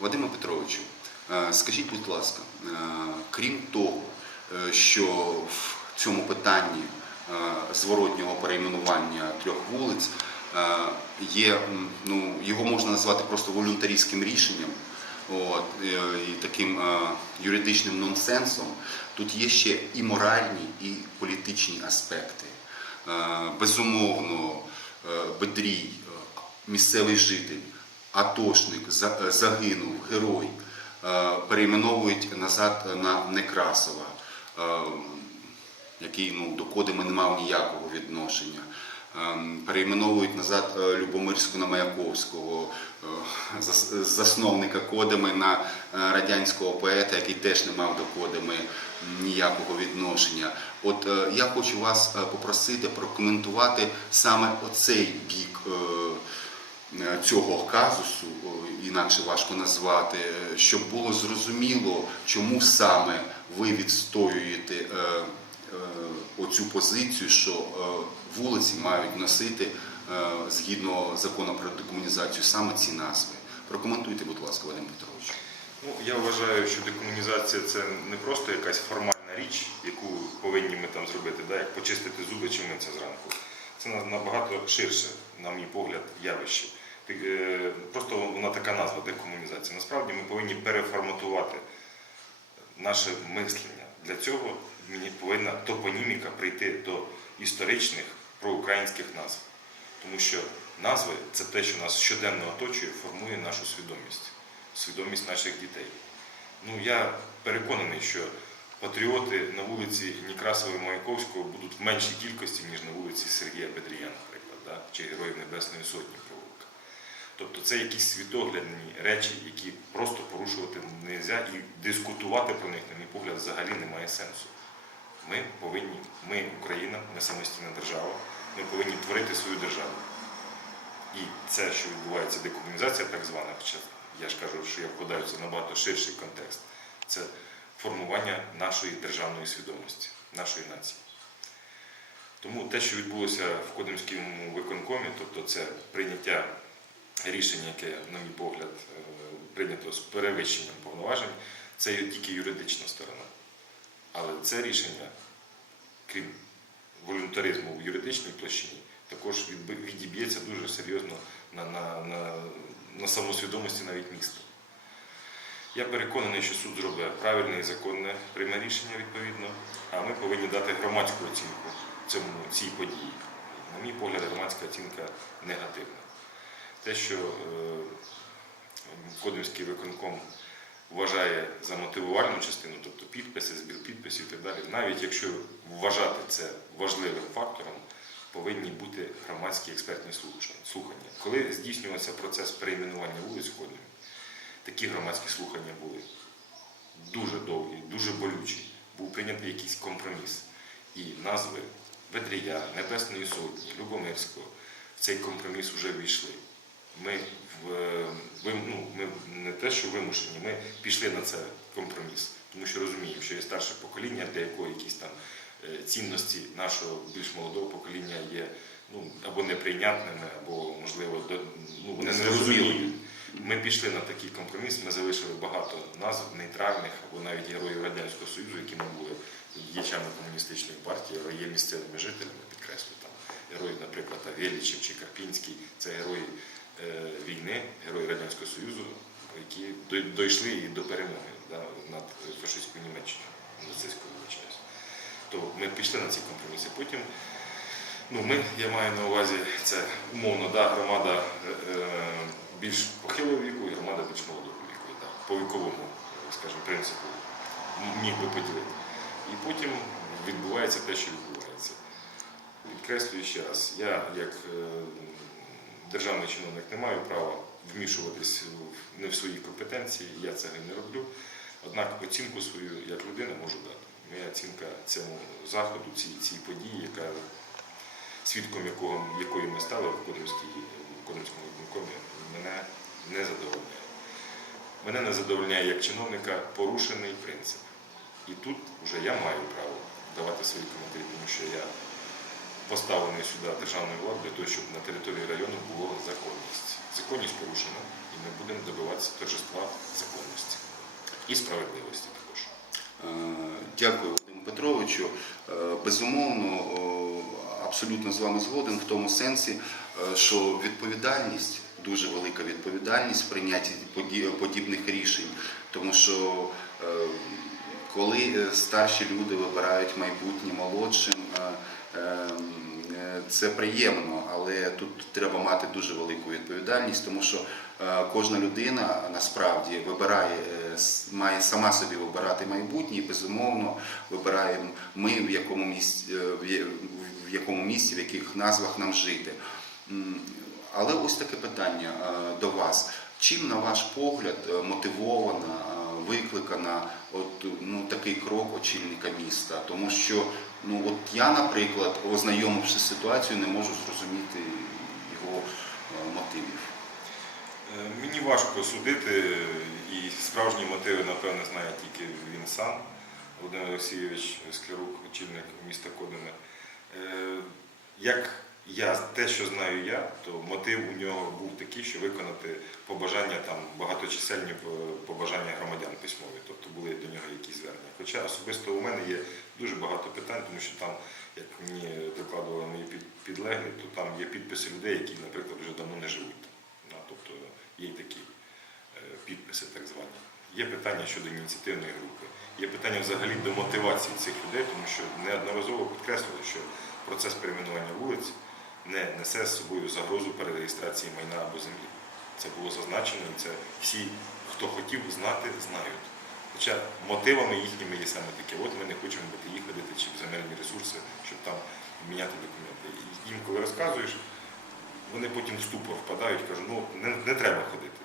Вадиме Петровичу, е, скажіть, будь ласка, е, крім того, е, що в цьому питанні зворотнього перейменування трьох вулиць є, ну, його можна назвати просто волюнтаристським рішенням, от, і таким юридичним нонсенсом, тут є ще і моральні, і політичні аспекти. Безумовно, Бедрій, місцевий житель, атошник, е, загинув, герой, е, перейменовують назад на Некрасова, е, який ну, до Кодими не мав ніякого відношення. Ем, Перейменовують назад Любомирську на Маяковського, засновника Кодими на радянського поета, який теж не мав до Кодими ніякого відношення. От я хочу вас попросити прокоментувати саме оцей бік цього казусу, інакше важко назвати, е, щоб було зрозуміло, чому саме ви відстоюєте е, е, оцю позицію, що е, вулиці мають носити е, згідно закону про декомунізацію саме ці назви. Прокоментуйте, будь ласка, Вадим Петрович. Ну, я вважаю, що декомунізація це не просто якась формальна річ, яку повинні ми там зробити, да, як почистити зуби чи митися зранку. Це на- набагато ширше, на мій погляд, явище. Е, Просто вона така назва декомунізація. Насправді ми повинні переформатувати наше мислення. Для цього мені повинна топоніміка прийти до історичних проукраїнських назв. Тому що назви це те, що нас щоденно оточує, формує нашу свідомість, свідомість наших дітей. Ну, я переконаний, що патріоти на вулиці Некрасова і Маяковського будуть в меншій кількості, ніж на вулиці Сергія Петрія, наприклад, да? чи Героїв Небесної Сотні. Тобто це якісь світоглядні речі, які просто порушувати не можна, і дискутувати про них, на мій погляд, взагалі немає сенсу. Ми повинні, ми, Україна, ми самостійна держава, ми повинні творити свою державу. І це, що відбувається, декомунізація так звана, хоча я ж кажу, що я вкладаю це набагато ширший контекст, це формування нашої державної свідомості, нашої нації. Тому те, що відбулося в Кодимському виконкомі, тобто це прийняття рішення, яке, на мій погляд, е, прийнято з перевищенням повноважень, це тільки юридична сторона. Але це рішення, крім волюнтаризму в юридичній площині, також відіб'ється дуже серйозно на, на, на, на самосвідомості навіть міста. Я переконаний, що суд зробить правильне і законне прийме рішення відповідно, а ми повинні дати громадську оцінку цьому, цій події. На мій погляд, громадська оцінка негативна. Те, що е, Кодимський виконком вважає за мотивувальну частину, тобто підписи, збір підписів і так далі, навіть якщо вважати це важливим фактором, повинні бути громадські експертні слухання. Коли здійснювався процес перейменування вулиць Кодимі, такі громадські слухання були дуже довгі, дуже болючі. Був прийнятий якийсь компроміс. І назви Бедрія, Небесної Сотні, Любомирського в цей компроміс вже війшли. Ми, в, ви- ну, ми не те, що вимушені, ми пішли на це компроміс, тому що розуміємо, що є старше покоління, для якого якісь там е, цінності нашого більш молодого покоління є ну, або неприйнятними, або, можливо, до- ну, вони не розуміють. Ми пішли на такий компроміс, ми залишили багато назв нейтральних або навіть героїв Радянського Союзу, які ми були діячами комуністичної партії, але є місцевими жителями, підкреслю там. Герої, наприклад, Авєлічів чи Карпінський це герої е, війни, герої Радянського Союзу, які дійшли і до перемоги да, над фашистською Німеччиною, нацистською вибачаюсь. То ми пішли на ці компроміси. Потім Ну, ми, я маю на увазі, це умовно, да, громада е, е, більш похилого віку і громада більш молодого віку, да, по віковому, скажімо, принципу міг би поділити. І потім відбувається те, що відбувається. Підкреслюю ще раз, я як е, державний чиновник не маю права вмішуватись не в свої компетенції, я цього не роблю. Однак оцінку свою як людина можу дати. Моя оцінка цьому заходу, цій, цій події, яка свідком якого, якої ми стали в Кодимському виконкомі, мене не задовольняє. Мене не задовольняє як чиновника порушений принцип. І тут вже я маю право давати свої коментарі, тому що я поставлений сюди державною владою для того, щоб на території району було законність. Законність порушена, і ми будемо добиватися торжества законності і справедливості також. Е, Дякую, Вадиму Петровичу. Е, Безумовно, абсолютно з вами згоден в тому сенсі, е, що відповідальність, дуже велика відповідальність в прийнятті подібних рішень, тому що коли старші люди вибирають майбутнє молодшим, е, е, е, це приємно, але тут треба мати дуже велику відповідальність, тому що е, кожна людина насправді вибирає, е, має сама собі вибирати майбутнє, і безумовно вибираємо ми в якому місці, е, в якому місці, в яких назвах нам жити. Але ось таке питання до вас. Чим, на ваш погляд, мотивована, викликана от, ну, такий крок очільника міста? Тому що ну, от я, наприклад, ознайомившись з ситуацією, не можу зрозуміти його е, мотивів. Е, Мені важко судити, і справжні мотиви, напевно, знає тільки він сам, Володимир Олексійович Склярук, очільник міста Кодине. Е, Як я, те, що знаю я, то мотив у нього був такий, що виконати побажання там багаточисельні е, побажання громадян письмові, тобто були до нього якісь звернення. Хоча особисто у мене є дуже багато питань, тому що там, як мені докладували мої під- підлеглі, то там є підписи людей, які, наприклад, вже давно не живуть тобто є такі е, підписи, так звані. Є питання щодо ініціативної групи, є питання взагалі до мотивації цих людей, тому що неодноразово підкреслили, що процес перейменування вулиць не несе з собою загрозу перереєстрації майна або землі. Це було зазначено, і це всі, хто хотів знати, знають. Хоча мотивами їхніми є саме таке, от ми не хочемо бути їхати чи в земельні ресурси, щоб там міняти документи. І їм, коли розказуєш, вони потім в ступор впадають, кажуть, ну не, не треба ходити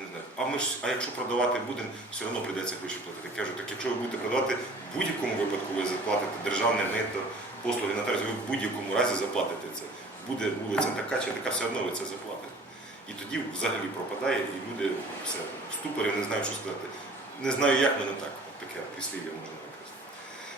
не знають. А ми ж, а якщо продавати будемо, все одно прийдеться гроші платити. Кажу, так якщо ви будете продавати, в будь-якому випадку ви заплатите державне мито, послуги нотаріусу, ви в будь-якому разі заплатите це. Буде вулиця така чи така, все одно ви це заплатите. І тоді взагалі пропадає, і люди все в ступорі не знають, що сказати. Не знаю, як, але не так. От таке прислів'я можна використати.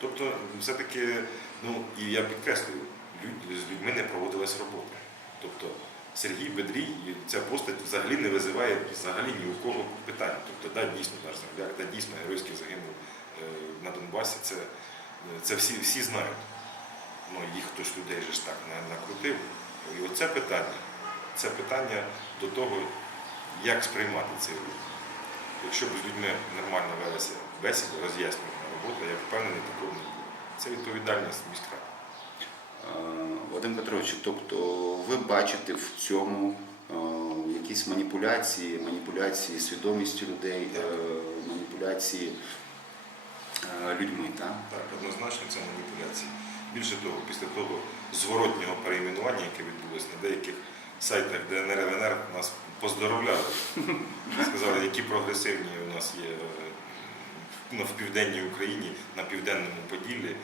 Тобто, все-таки, ну і я підкреслюю, люд- з людьми не проводилась робота. Тобто Сергій Бедрій, ця постать взагалі не визиває взагалі ні у кого питань. Тобто, да, дійсно наш земляк, да, дійсно геройський загинув е, на Донбасі, це, це всі, всі знають. Ну, їх хтось людей же ж так на- накрутив. І оце питання, це питання до того, як сприймати цей рух. Якщо б з людьми нормально велася бесіда, роз'яснювана робота, я впевнений, такого не буде. Це відповідальність міськради. Е, Вадим Петрович, тобто ви бачите в цьому е, якісь маніпуляції, маніпуляції свідомістю людей, е, маніпуляції людьми, так? Так, однозначно це маніпуляції. Більше того, після того зворотнього перейменування, яке відбулося на деяких сайтах ДНР ЛНР, нас поздоровляли. Сказали, які прогресивні у нас є в південній Україні, на південному Поділлі,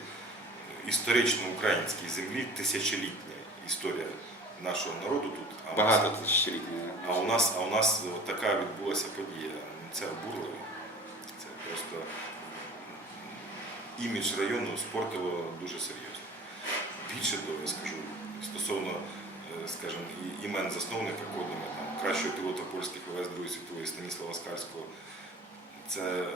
історично українській землі, тисячолітня історія нашого народу тут. А у нас- Багато тисячолітня. а у нас, а у нас от така відбулася подія. Це обурливо. Це просто імідж району спортило дуже серйозно. Більше того, я скажу, стосовно, е, скажімо, імен засновника Кодима, там, кращого пілота польських ВВС Другої світової Станіслава Скарського, це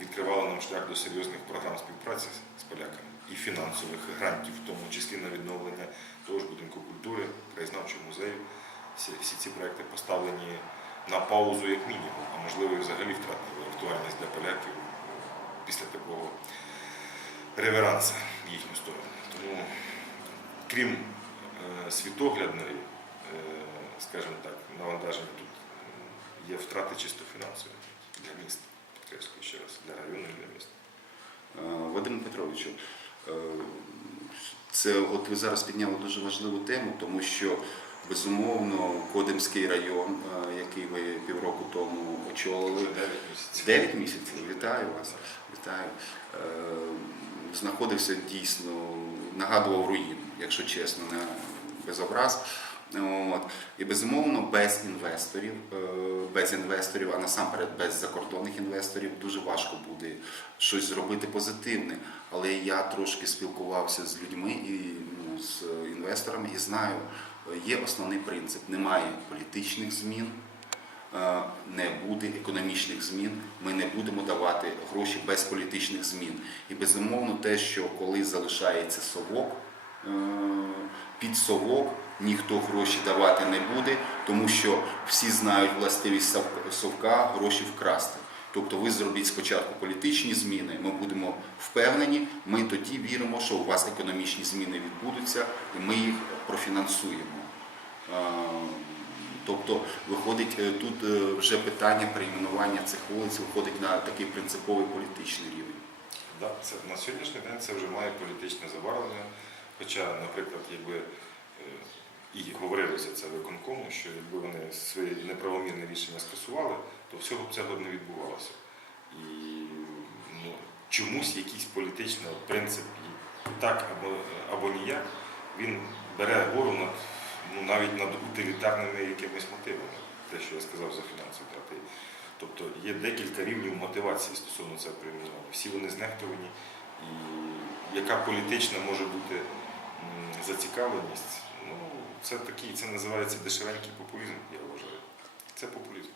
відкривало нам шлях до серйозних програм співпраці з поляками і фінансових грантів, в тому числі на відновлення того ж будинку культури, краєзнавчого музею. Всі, всі ці проекти поставлені на паузу як мінімум, а можливо і взагалі втратили актуальність для поляків після такого реверанса в їхню сторону. Тому, крім е, світоглядної, е, скажімо так, навантаження тут е, є втрати чисто фінансові для міста, підкреслюю ще раз, для району і для міста. Е, Вадиму Петровичу, це от ви зараз підняли дуже важливу тему, тому що безумовно Кодимський район, е, який ви півроку тому очолили, дев'ять місяців. 9 місяців. Вітаю вас. Вітаю. Е, Знаходився дійсно, нагадував руїну, якщо чесно, не без образ. От. І безумовно, без інвесторів, е, без інвесторів, а насамперед без закордонних інвесторів, дуже важко буде щось зробити позитивне. Але я трошки спілкувався з людьми і ну, з інвесторами і знаю, є основний принцип: немає політичних змін, е, не буде економічних змін. Ми не будемо давати гроші без політичних змін. І безумовно, те, що коли залишається совок, е, під совок ніхто гроші давати не буде, тому що всі знають властивість сов- совка гроші вкрасти. Тобто ви зробіть спочатку політичні зміни, ми будемо впевнені, ми тоді віримо, що у вас економічні зміни відбудуться, і ми їх профінансуємо. Тобто, виходить е, тут е, вже питання перейменування цих вулиць виходить на такий принциповий політичний рівень. Да, це, на сьогоднішній день це вже має політичне забарвлення. Хоча, наприклад, якби е, і говорилося це виконкому, що якби вони свої неправомірне рішення скасували, то всього б цього не відбувалося. І ну, чомусь якийсь політичний принцип так або, або ніяк, він бере гору над, ну, навіть над утилітарними якимись мотивами, те, що я сказав за фінансові втрати. Тобто є декілька рівнів мотивації стосовно цього перейменування. Всі вони знехтовані. І яка політична може бути зацікавленість, це такий, це називається дешевенький популізм, я вважаю. Це популізм.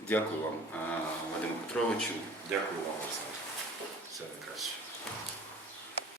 Дякую вам, е, Вадиму Петровичу. Дякую вам, Олександр.